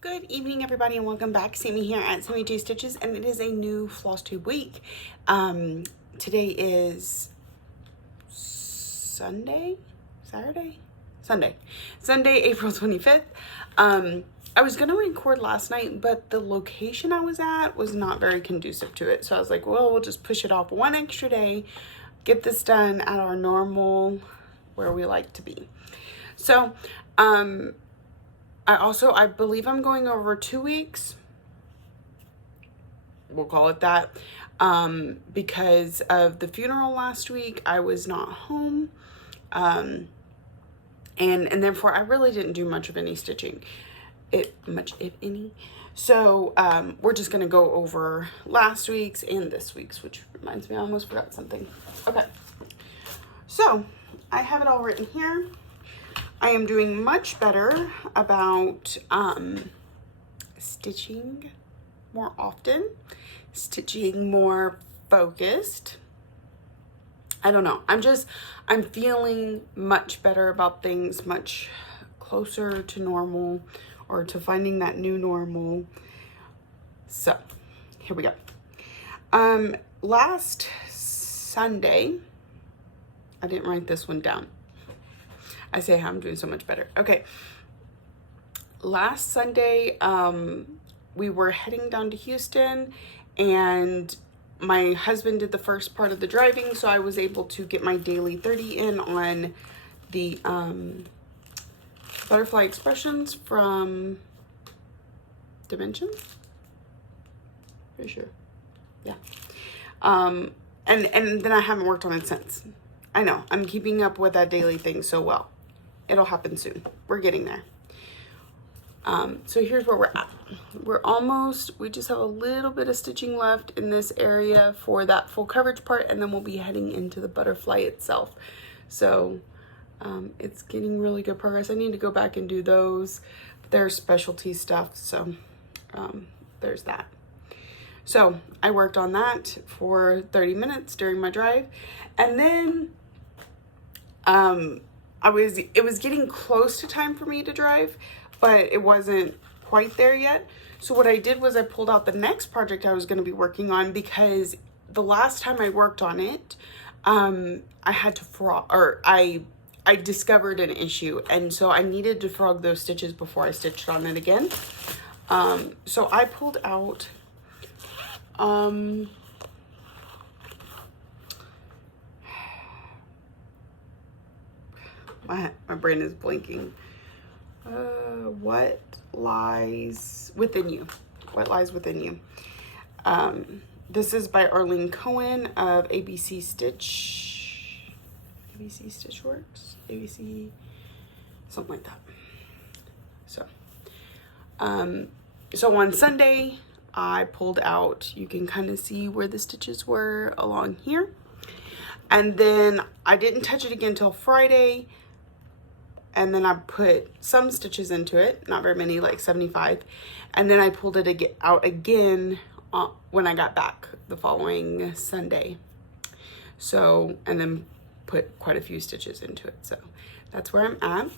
Good evening, everybody, and welcome back. Sammy here at Sammy J Stitches, and it is a new floss tube week. Today is Sunday, April 25th. I was gonna record last night, but the location I was at was not very conducive to it. So I was like, well, we'll just push it off one extra day, get this done at our normal, where we like to be. So, I believe I'm going over 2 weeks. We'll call it that. Because of the funeral last week, I was not home. And therefore I really didn't do much of any stitching. If any. So, we're just going to go over last week's and this week's, which reminds me, I almost forgot something. Okay. So, I have it all written here. I am doing much better about stitching more often, stitching more focused. I don't know. I'm feeling much better about things, much closer to normal, or to finding that new normal. So, here we go. Last Sunday, I didn't write this one down. I say how I'm doing so much better. Okay. Last Sunday, we were heading down to Houston, and my husband did the first part of the driving, so I was able to get my daily 30 in on the butterfly expressions from Dimensions. Pretty sure. Yeah. And then I haven't worked on it since. I know, I'm keeping up with that daily thing so well. It'll happen soon. We're getting there. So here's where we're at. We just have a little bit of stitching left in this area for that full coverage part, and then we'll be heading into the butterfly itself. So it's getting really good progress. I need to go back and do those. They're specialty stuff, so there's that. So I worked on that for 30 minutes during my drive, and then it was getting close to time for me to drive, but it wasn't quite there yet. So what I did was I pulled out the next project I was going to be working on, because the last time I worked on it, I had to frog, or I discovered an issue, and so I needed to frog those stitches before I stitched on it again. So I pulled out my brain is blinking. What lies within you? What lies within you? This is by Arlene Cohen of ABC Stitch Works, ABC, something like that. So on Sunday, I pulled out, you can kind of see where the stitches were along here. And then I didn't touch it again until Friday. And then I put some stitches into it, not very many, like 75. And then I pulled it out again when I got back the following Sunday. So, and then put quite a few stitches into it. So that's where I'm at.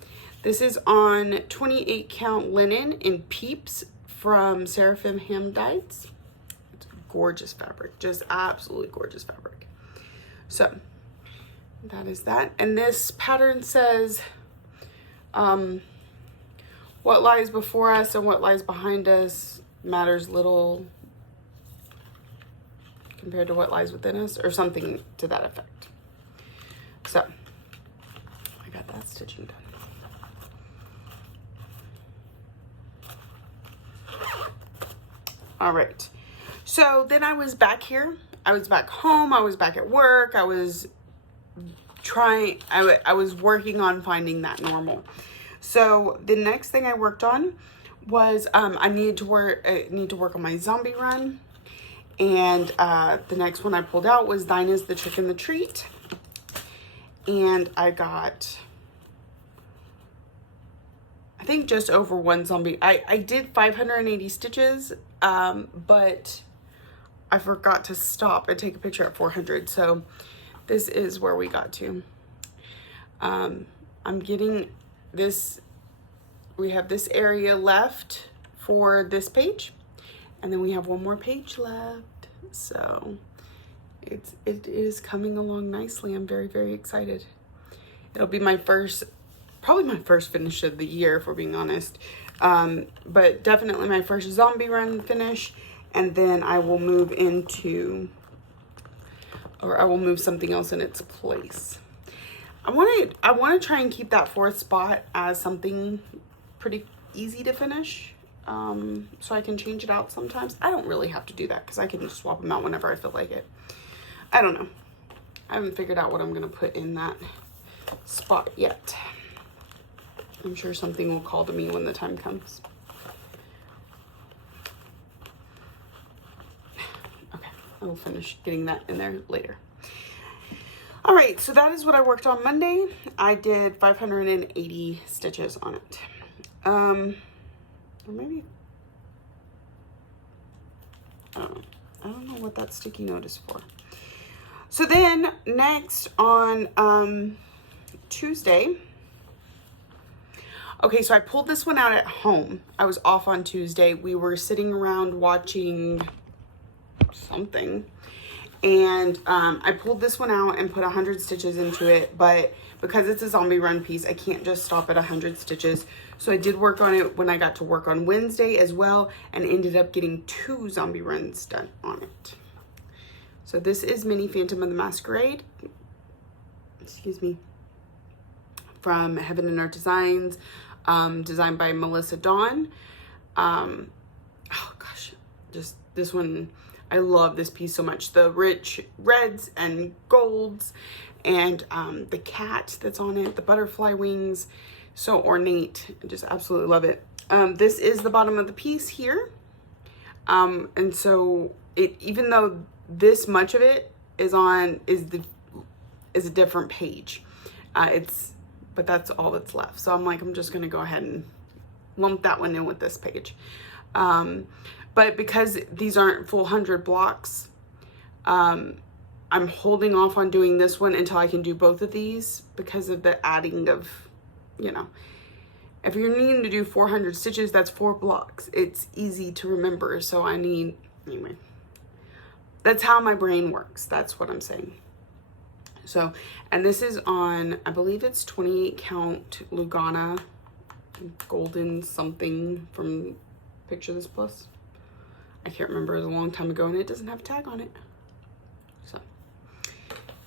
This is on 28 count linen in Peeps from Seraphim Ham Dyes. It's gorgeous fabric, just absolutely gorgeous fabric. So that is that. And this pattern says, what lies before us and what lies behind us matters little compared to what lies within us, or something to that effect. So I got that stitching done. All right. So then I was back here. I was back home. I was back at work. I was working on finding that normal. So the next thing I worked on was I need to work on my zombie run, and the next one I pulled out was Thine is the Trick and the Treat, and I got, I think, just over one zombie. I did 580 stitches, but I forgot to stop and take a picture at 400. So this is where we got to. I'm getting this, we have this area left for this page. And then we have one more page left. So it is coming along nicely. I'm very, very excited. It'll be my first, probably my first finish of the year, if we're being honest. But definitely my first zombie run finish. And then I will move into, or I will move something else in its place. I want to try and keep that fourth spot as something pretty easy to finish. So I can change it out sometimes. I don't really have to do that because I can just swap them out whenever I feel like it. I don't know. I haven't figured out what I'm going to put in that spot yet. I'm sure something will call to me when the time comes. Okay, I will finish getting that in there later. All right, so that is what I worked on Monday. I did 580 stitches on it. Or maybe, I don't know what that sticky note is for. So then next on Tuesday, okay, so I pulled this one out at home. I was off on Tuesday. We were sitting around watching something, and I pulled this one out and put 100 stitches into it, but because it's a zombie run piece, I can't just stop at 100 stitches. So I did work on it when I got to work on Wednesday as well, and ended up getting 2 zombie runs done on it. So this is Mini Phantom of the Masquerade, excuse me, from Heaven and Earth Designs, designed by Melissa Dawn. Oh gosh, just this one, I love this piece so much. The rich reds and golds, and the cat that's on it, the butterfly wings, so ornate. I just absolutely love it. This is the bottom of the piece here. And so it, even though this much of it is a different page, but that's all that's left. So I'm like, I'm just gonna go ahead and lump that one in with this page. But because these aren't full 100 blocks, I'm holding off on doing this one until I can do both of these, because of the adding of, you know, if you're needing to do 400 stitches, that's 4 blocks. It's easy to remember. So I need, anyway, that's how my brain works. That's what I'm saying. So, and this is on, I believe it's 28 count Lugana golden something from Picture This Plus. I can't remember, it was a long time ago, and it doesn't have a tag on it. So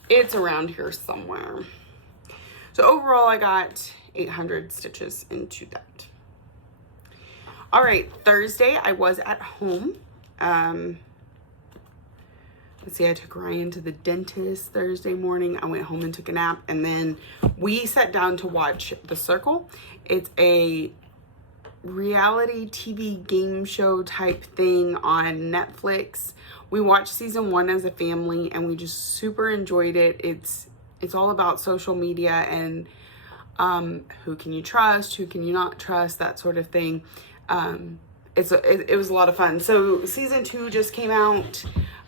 it's around here somewhere. So overall I got 800 stitches into that. All right, Thursday I was at home. Let's see, I took Ryan to the dentist Thursday morning. I went home and took a nap, and then we sat down to watch The Circle. It's a reality TV game show type thing on Netflix. We watched season 1 as a family, and we just super enjoyed it. It's all about social media and who can you trust, who can you not trust, that sort of thing. It was a lot of fun. So season 2 just came out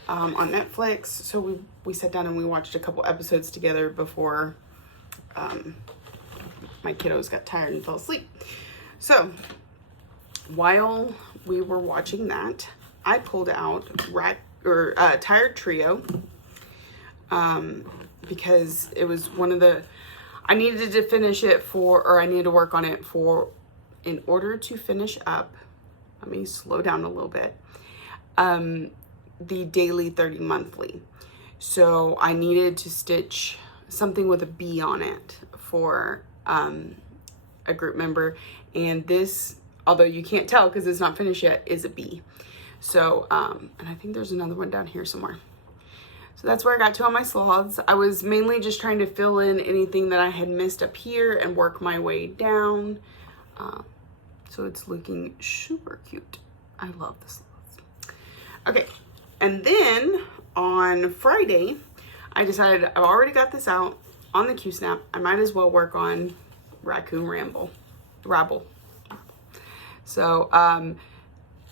on Netflix. So we sat down and we watched a couple episodes together before my kiddos got tired and fell asleep. So while we were watching that, I pulled out Tired Trio, because it was one of the, I needed to finish it or I needed to work on it in order to finish up, let me slow down a little bit, the daily 30 monthly. So I needed to stitch something with a B on it for a group member, and this, although you can't tell because it's not finished yet, is a B. So and I think there's another one down here somewhere. So that's where I got to on my sloths. I was mainly just trying to fill in anything that I had missed up here and work my way down. So it's looking super cute. I love the sloths. Okay, and then on Friday, I decided I've already got this out on the Q-Snap. I might as well work on Raccoon Rabble. So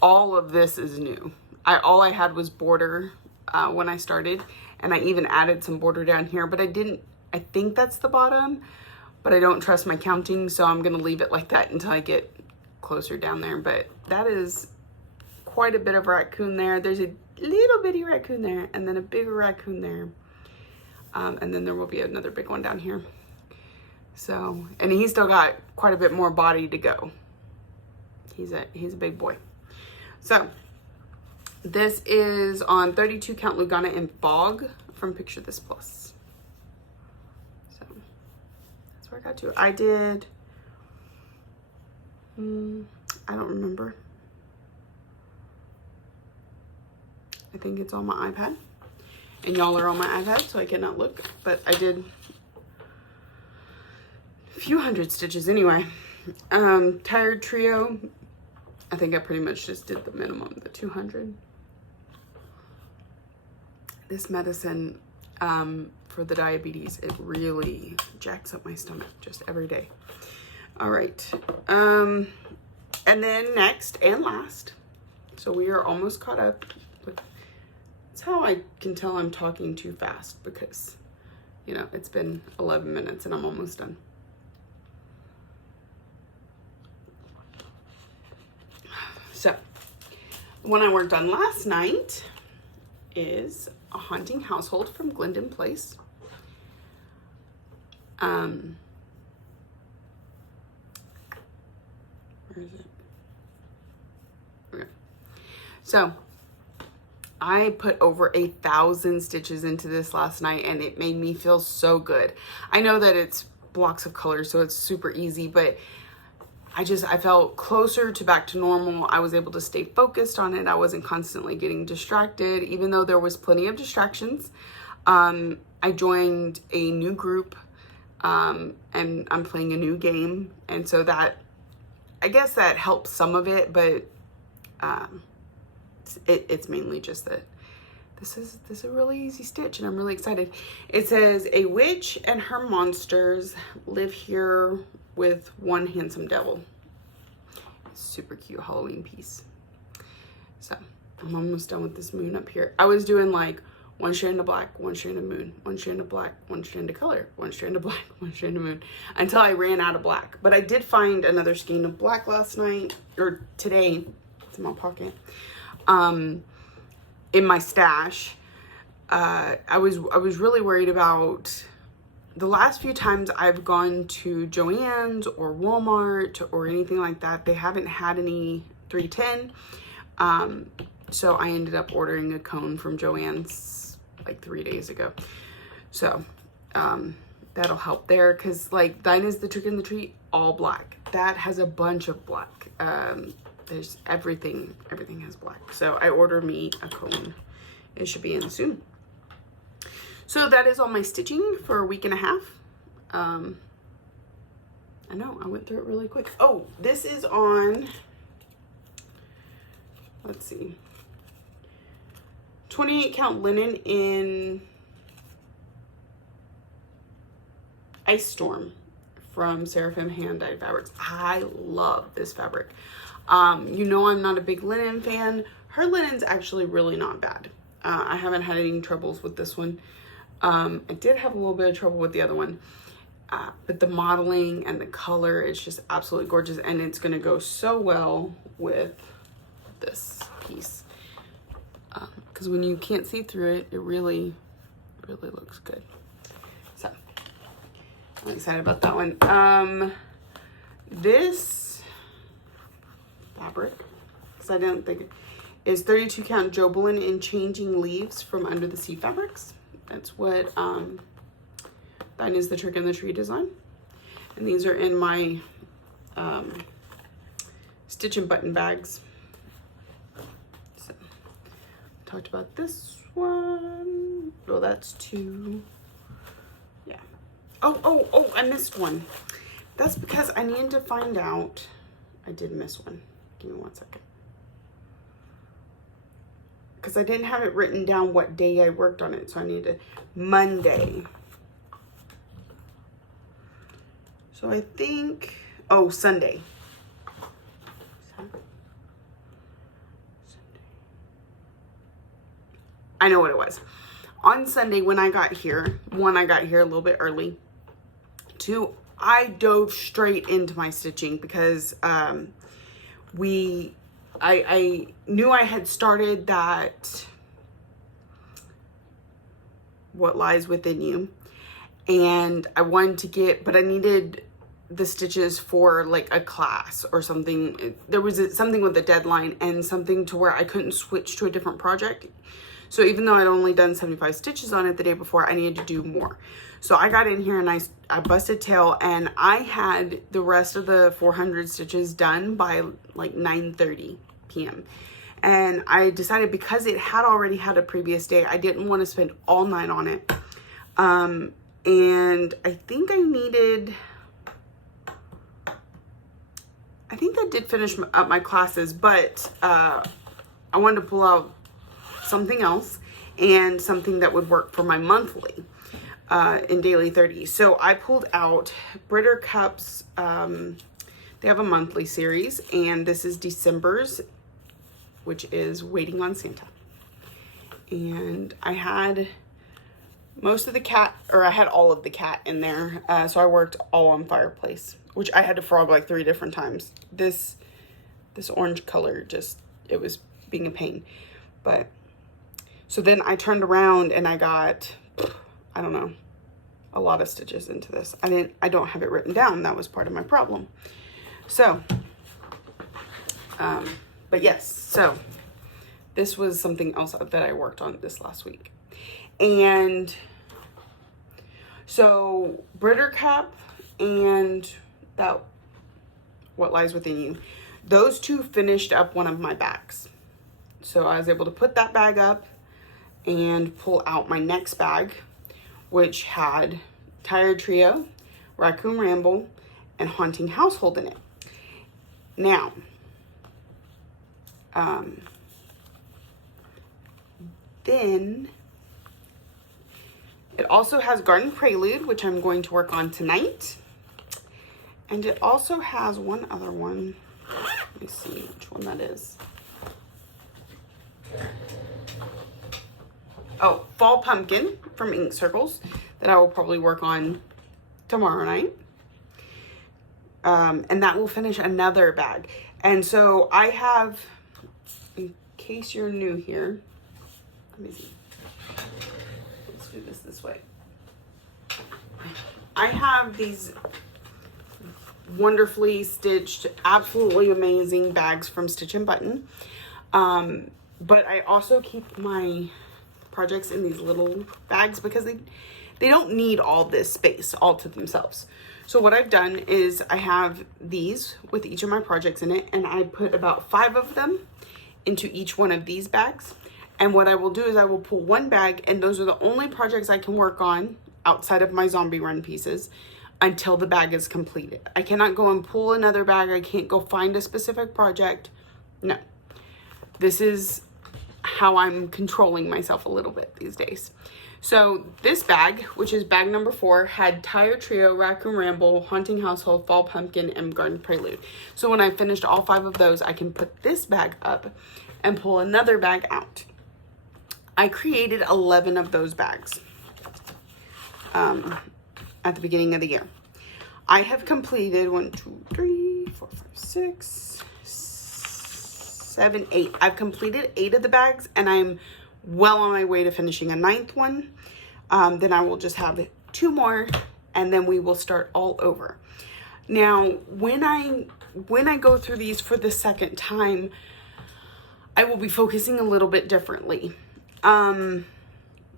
all of this is new. All I had was border when I started, and I even added some border down here, but I think that's the bottom, but I don't trust my counting, so I'm gonna leave it like that until I get closer down there, but that is quite a bit of raccoon there. There's a little bitty raccoon there, and then a bigger raccoon there. And then there will be another big one down here. So, and he's still got quite a bit more body to go. He's a big boy. So, this is on 32 count Lugana in Fog from Picture This Plus. So, that's where I got to. I did, I don't remember. I think it's on my iPad. And y'all are on my iPad, so I cannot look. But I did a few hundred stitches anyway. Tired Trio. I think I pretty much just did the minimum, the 200. This medicine for the diabetes, it really jacks up my stomach just every day. All right. And then next and last. So we are almost caught up. That's how I can tell I'm talking too fast, because, you know, it's been 11 minutes and I'm almost done. So, the one I worked on last night is A Haunting Household from Glendon Place. Where is it? Okay. So, I put over 1,000 stitches into this last night, and it made me feel so good. I know that it's blocks of color, so it's super easy, but I felt closer to back to normal. I was able to stay focused on it. I wasn't constantly getting distracted, even though there was plenty of distractions. I joined a new group, and I'm playing a new game. And so that, I guess that helps some of it, but it's mainly just that this is a really easy stitch, and I'm really excited. It says, a witch and her monsters live here with one handsome devil. Super cute Halloween piece. So I'm almost done with this moon up here. I was doing like one strand of black, one strand of moon, one strand of black, one strand of color, one strand of black, one strand of moon, until I ran out of black. But I did find another skein of black last night, or today. It's in my pocket. In my stash. I was really worried about the last few times I've gone to Joann's or Walmart or anything like that. They haven't had any 310. So I ended up ordering a cone from Joann's like 3 days ago. So that'll help there, because like Thine is the Trick and the Treat, all black. That has a bunch of black. There's everything has black. So I ordered me a cone. It should be in soon. So that is all my stitching for a week and a half. I know, I went through it really quick. Oh, this is on, let's see, 28 count linen in Ice Storm from Seraphim Hand Dyed Fabrics. I love this fabric. You know, I'm not a big linen fan. Her linen's actually really not bad. I haven't had any troubles with this one. I did have a little bit of trouble with the other one. But the modeling and the color, it's just absolutely gorgeous. And it's going to go so well with this piece. Because when you can't see through it, it really looks good. So, I'm excited about that one. This fabric, because I don't think it is 32 count Jobelin in Changing Leaves from Under the Sea Fabrics. That's what Thine is the Trick and the Treat design. And these are in my stitch and button bags. So, I talked about this one. Oh, that's two. Yeah. Oh, I missed one. That's because I needed to find out. I did miss one. Give me 1 second. Because I didn't have it written down what day I worked on it. So I needed Monday. So I think, oh, Sunday. I know what it was. On Sunday when I got here, one, I got here a little bit early. Two, I dove straight into my stitching because I knew I had started that What Lies Within You, and I wanted to get, but I needed the stitches for like a class or something. There was something with a deadline and something to where I couldn't switch to a different project. So even though I'd only done 75 stitches on it the day before, I needed to do more. So I got in here and I busted tail, and I had the rest of the 400 stitches done by like 9:30 p.m. And I decided, because it had already had a previous day, I didn't want to spend all night on it. And I think that did finish up my classes, but I wanted to pull out something else and something that would work for my monthly in Daily 30. So I pulled out Britter Cups. They have a monthly series, and this is December's, which is Waiting on Santa. And I had most of the cat, or I had all of the cat in there. So I worked all on Fireplace, which I had to frog like 3 different times. This orange color, just, it was being a pain. But so then I turned around and I got, I don't know, a lot of stitches into this. I don't have it written down. That was part of my problem. So, but yes, so this was something else that I worked on this last week. And so Britter Cup and that What Lies Within You, those two finished up one of my bags. So I was able to put that bag up and pull out my next bag, which had Tired Trio, Raccoon Ramble, and Haunting Household in it. Now, then it also has Garden Prelude, which I'm going to work on tonight. And it also has one other one. Let me see which one that is. Oh, Fall Pumpkin from Ink Circles, that I will probably work on tomorrow night. And that will finish another bag. And so I have, in case you're new here, let me see. Let's do this way. I have these wonderfully stitched, absolutely amazing bags from Stitch and Button. But I also keep my projects in these little bags because they don't need all this space all to themselves. So what I've done is I have these with each of my projects in it, and I put about 5 of them into each one of these bags. And what I will do is I will pull one bag, and those are the only projects I can work on outside of my zombie run pieces until the bag is completed. I cannot go and pull another bag. I can't go find a specific project. No. This is how I'm controlling myself a little bit these days. So this bag, which is bag number 4, had Tired Trio, Raccoon Ramble, Haunting Household, Fall Pumpkin, and Garden Prelude. So when I finished all 5 of those, I can put this bag up and pull another bag out. I created 11 of those bags at the beginning of the year. I have completed 1, 2, 3, 4, 5, 6, 7, 8. I've completed 8 of the bags, and I'm well on my way to finishing a 9th one. Then I will just have 2 more, and then we will start all over. Now, when I go through these for the second time, I will be focusing a little bit differently.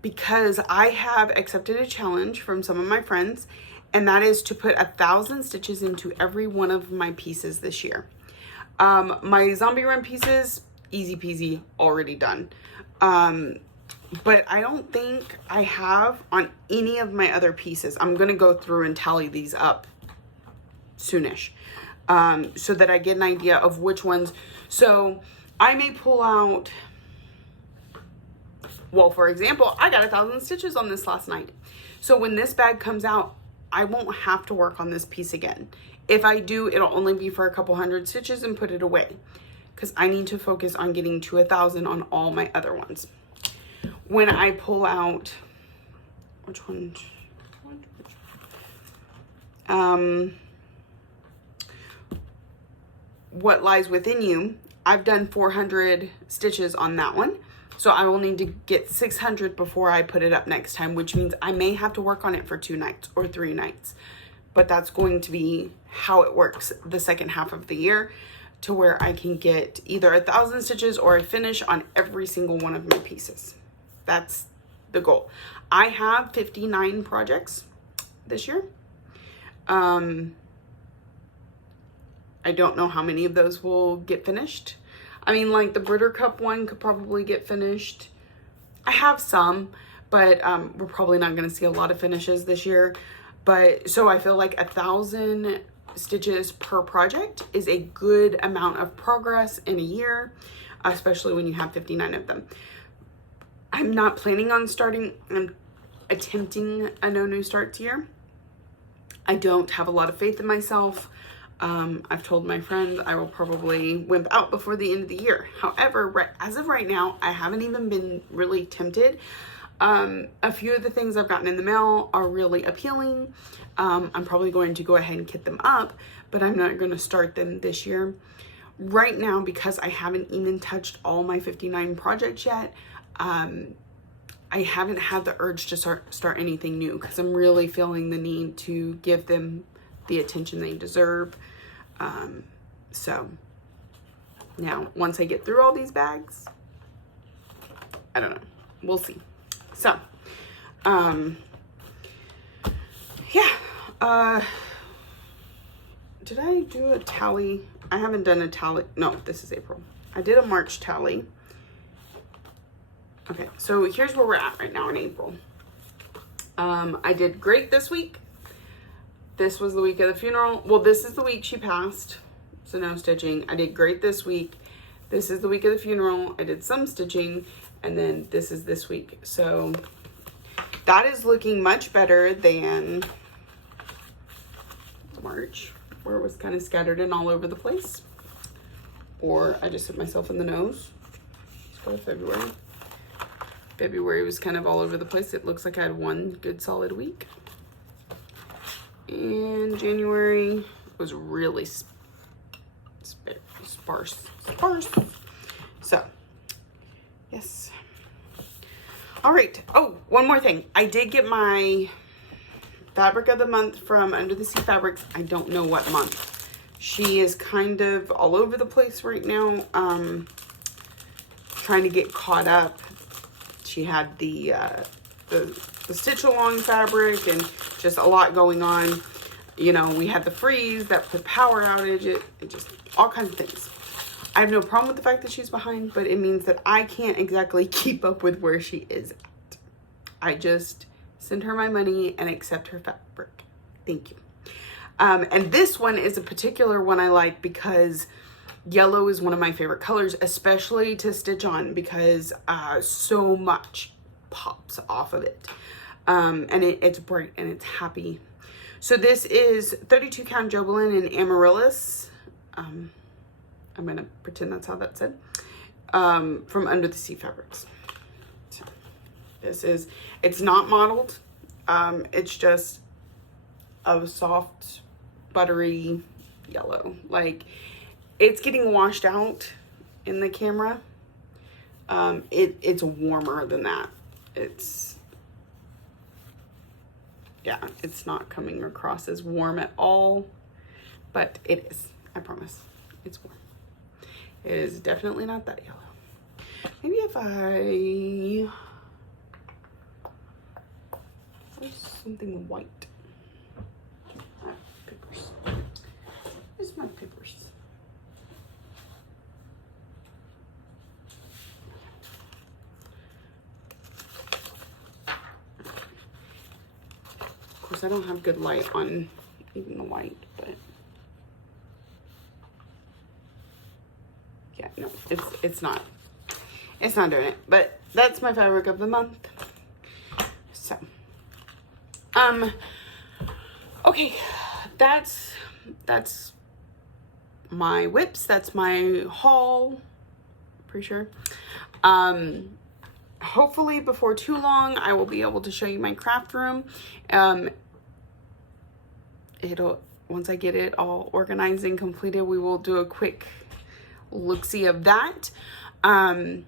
Because I have accepted a challenge from some of my friends, and that is to put 1,000 stitches into every one of my pieces this year. My zombie run pieces, easy peasy, already done. But I don't think I have on any of my other pieces. I'm going to go through and tally these up soonish, so that I get an idea of which ones. So I may pull out, well, for example, I got 1,000 stitches on this last night. So when this bag comes out, I won't have to work on this piece again. If I do, it'll only be for a couple hundred stitches and put it away, because I need to focus on getting to 1,000 on all my other ones. When I pull out, which one? What Lies Within You, I've done 400 stitches on that one. So I will need to get 600 before I put it up next time, which means I may have to work on it for 2 nights or 3 nights. But that's going to be how it works the second half of the year, to where I can get either 1,000 stitches or a finish on every single one of my pieces. That's the goal. I have 59 projects this year. I don't know how many of those will get finished. I mean, like the Britter Cup one could probably get finished. I have some, but we're probably not going to see a lot of finishes this year. But so I feel like 1,000 stitches per project is a good amount of progress in a year, especially when you have 59 of them. I'm not planning on attempting a no new starts year. I don't have a lot of faith in myself. I've told my friends I will probably wimp out before the end of the year. However, as of right now, I haven't even been really tempted. A few of the things I've gotten in the mail are really appealing. I'm probably going to go ahead and kit them up, but I'm not going to start them this year. Right now, because I haven't even touched all my 59 projects yet, I haven't had the urge to start anything new, because I'm really feeling the need to give them the attention they deserve. So now, once I get through all these bags, I don't know. We'll see. So, yeah. Did I do a tally? I haven't done a tally. No, this is April. I did a March tally. Okay, so here's where we're at right now in April. I did great this week. This was the week of the funeral. Well, this is the week she passed, so no stitching. I did great this week. This is the week of the funeral. I did some stitching, and then this is this week. So that is looking much better than March, where it was kind of scattered and all over the place. Or I just hit myself in the nose. Let's go to February. February was kind of all over the place. It looks like I had one good solid week. And January was really sparse. So, yes. All right. Oh, one more thing. I did get my fabric of the month from Under the Sea Fabrics. I don't know what month. She is kind of all over the place right now. Trying to get caught up. She had the stitch along fabric and just a lot going on. You know, we had the freeze, that put power outage, it just all kinds of things. I have no problem with the fact that she's behind, but it means that I can't exactly keep up with where she is at. I just send her my money and accept her fabric. Thank you. And this one is a particular one I like because yellow is one of my favorite colors, especially to stitch on, because so much pops off of it. And it's bright and it's happy. So this is 32 count Jobelin in Amaryllis. I'm going to pretend that's how that's said. From Under the Sea Fabrics. So this is, it's not mottled. It's just a soft, buttery yellow. Like, it's getting washed out in the camera. It's warmer than that. Yeah, it's not coming across as warm at all, but it is, I promise, it's warm. It is definitely not that yellow. Maybe if where's something white? Papers. Where's my papers? Of course, I don't have good light on even the white, but yeah, no, it's not doing it. But that's my fabric of the month. So, okay, that's my whips. That's my haul. Pretty sure. Hopefully before too long, I will be able to show you my craft room. once I get it all organized and completed, we will do a quick look-see of that. I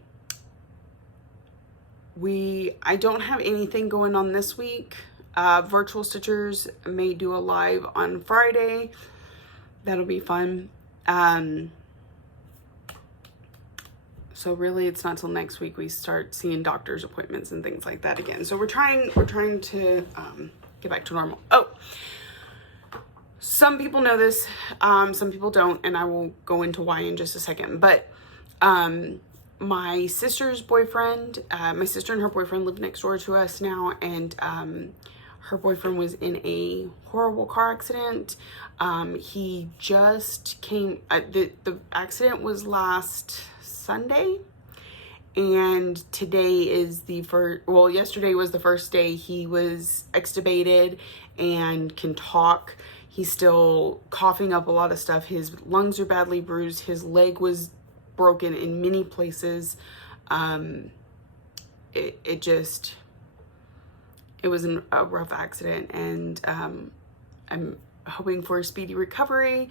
don't have anything going on this week. Virtual Stitchers may do a live on Friday. That'll be fun. So really it's not till next week we start seeing doctor's appointments and things like that again. So we're trying to get back to normal. Oh, some people know this, some people don't, and I will go into why in just a second. But my sister's boyfriend, my sister and her boyfriend live next door to us now, and her boyfriend was in a horrible car accident. He just came, the accident was last Sunday, and today is the first, well, yesterday was the first day he was extubated and can talk. He's still coughing up a lot of stuff. His lungs are badly bruised. His leg was broken in many places. It was a rough accident, and I'm hoping for a speedy recovery.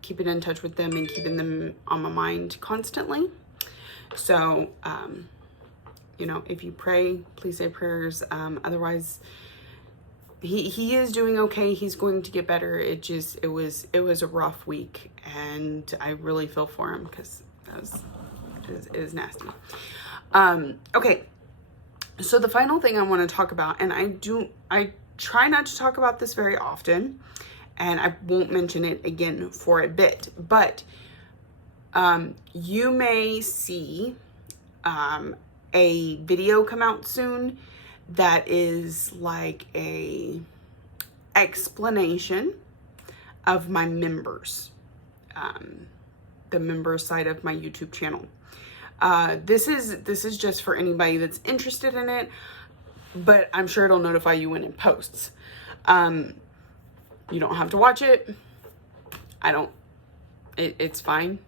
Keeping in touch with them and keeping them on my mind constantly. So, you know, if you pray, please say prayers. Otherwise, he is doing okay. He's going to get better. It was a rough week, and I really feel for him because it is nasty. Okay. So the final thing I want to talk about, and I try not to talk about this very often, and I won't mention it again for a bit, but you may see a video come out soon that is like a explanation of my members, the member side of my YouTube channel. This is just for anybody that's interested in it, but I'm sure it'll notify you when it posts. You don't have to watch it. It's fine.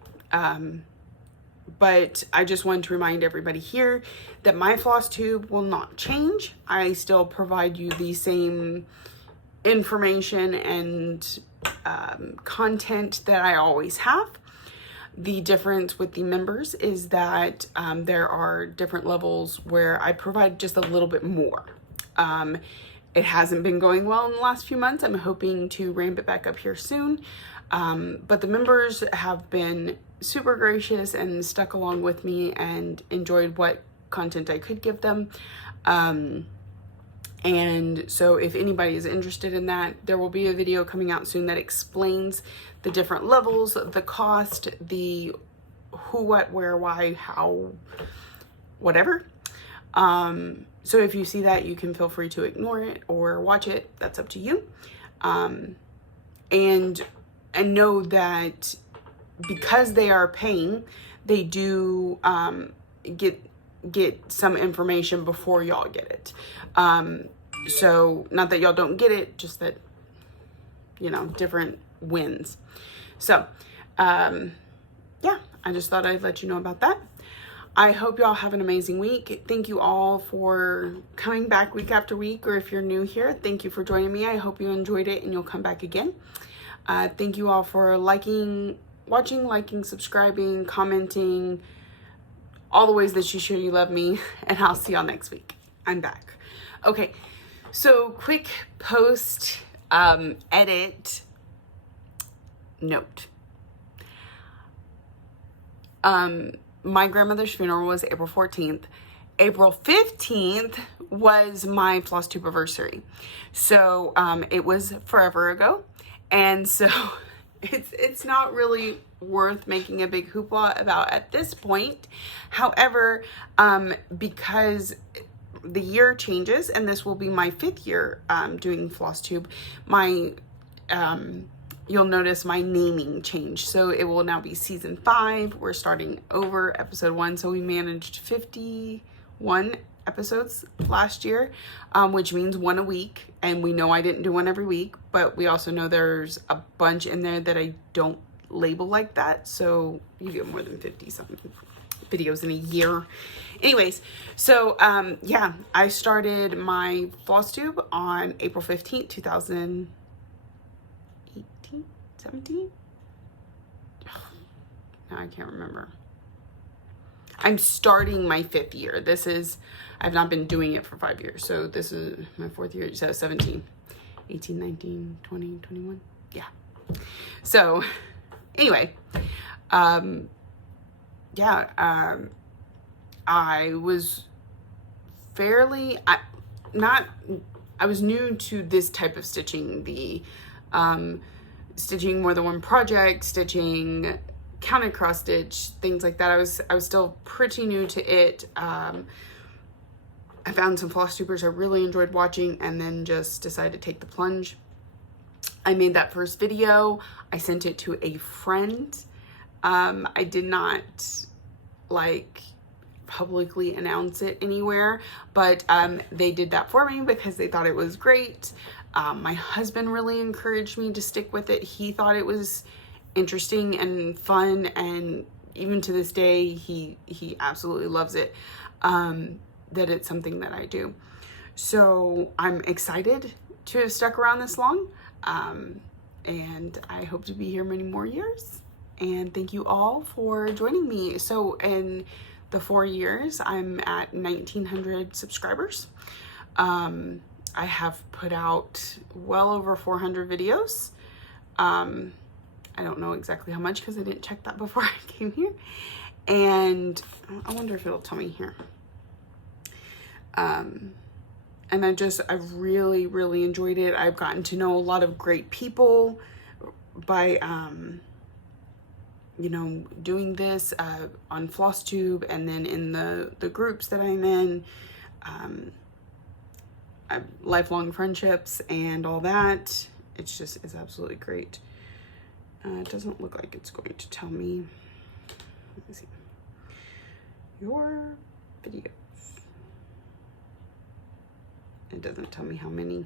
But I just wanted to remind everybody here that my floss tube will not change. I still provide you the same information and content that I always have. The difference with the members is that there are different levels where I provide just a little bit more. It hasn't been going well in the last few months. I'm hoping to ramp it back up here soon. But the members have been super gracious and stuck along with me and enjoyed what content I could give them. And so if anybody is interested in that, there will be a video coming out soon that explains the different levels, the cost, the who, what, where, why, how, whatever. So if you see that, you can feel free to ignore it or watch it. That's up to you. And know that because they are paying, they do get some information before y'all get it. So not that y'all don't get it, just that, you know, different wins. So, yeah, I just thought I'd let you know about that. I hope y'all have an amazing week. Thank you all for coming back week after week, or if you're new here, thank you for joining me. I hope you enjoyed it and you'll come back again. Thank you all for watching, liking, subscribing, commenting, all the ways that you show you love me, and I'll see y'all next week. I'm back. Okay, so quick post edit note. My grandmother's funeral was April 14th. April 15th was my floss tube anniversary. So it was forever ago. And so it's not really worth making a big hoopla about at this point. However, because the year changes, and this will be my 5th year doing floss tube, my you'll notice my naming change. So it will now be season 5. We're starting over episode 1. So we managed 51 episodes last year, which means 1 a week. And we know I didn't do one every week, but we also know there's a bunch in there that I don't label like that. So you get more than 50 something videos in a year. Anyways, so yeah, I started my floss tube on April 15th, 2000. 17? No, I can't remember. I'm starting my 5th year. I've not been doing it for 5 years. So this is my 4th year. So 17, 18, 19, 20, 21. Yeah. So anyway, I was I was new to this type of stitching, the stitching more than one project, stitching counted cross stitch, things like that. I was still pretty new to it. I found some floss tubers I really enjoyed watching, and then just decided to take the plunge. I made that first video. I sent it to a friend. I did not publicly announce it anywhere, but they did that for me because they thought it was great. My husband really encouraged me to stick with it. He thought it was interesting and fun, and even to this day he absolutely loves it, that it's something that I do. So I'm excited to have stuck around this long, and I hope to be here many more years, and thank you all for joining me. So in the 4 years, I'm at 1,900 subscribers. I have put out well over 400 videos. I don't know exactly how much because I didn't check that before I came here. And I wonder if it'll tell me here. And I've really, really enjoyed it. I've gotten to know a lot of great people by, doing this on FlossTube, and then in the groups that I'm in, lifelong friendships and all that. It's absolutely great. It doesn't look like it's going to tell me. Let me see. Your videos. It doesn't tell me how many.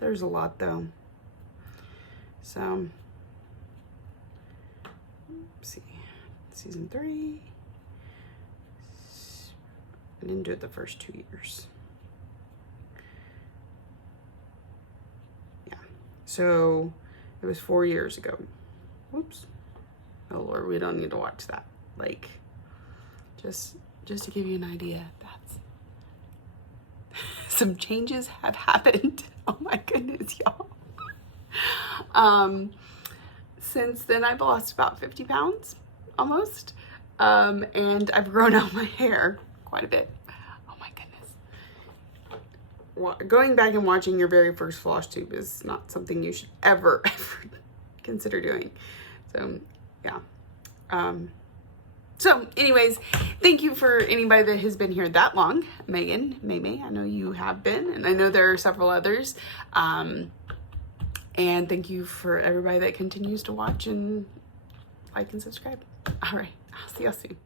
There's a lot though. So, let's see. Season 3. I didn't do it the first 2 years. Yeah. So, it was 4 years ago. Whoops. Oh Lord, we don't need to watch that. Just to give you an idea, that's some changes have happened. Oh my goodness, y'all. Since then I've lost about 50 pounds almost. And I've grown out my hair quite a bit. Oh my goodness. Going back and watching your very first floss tube is not something you should ever consider doing. So yeah. So anyways, thank you for anybody that has been here that long. Megan, May, I know you have been, and I know there are several others. And thank you for everybody that continues to watch and like and subscribe. All right, I'll see y'all soon.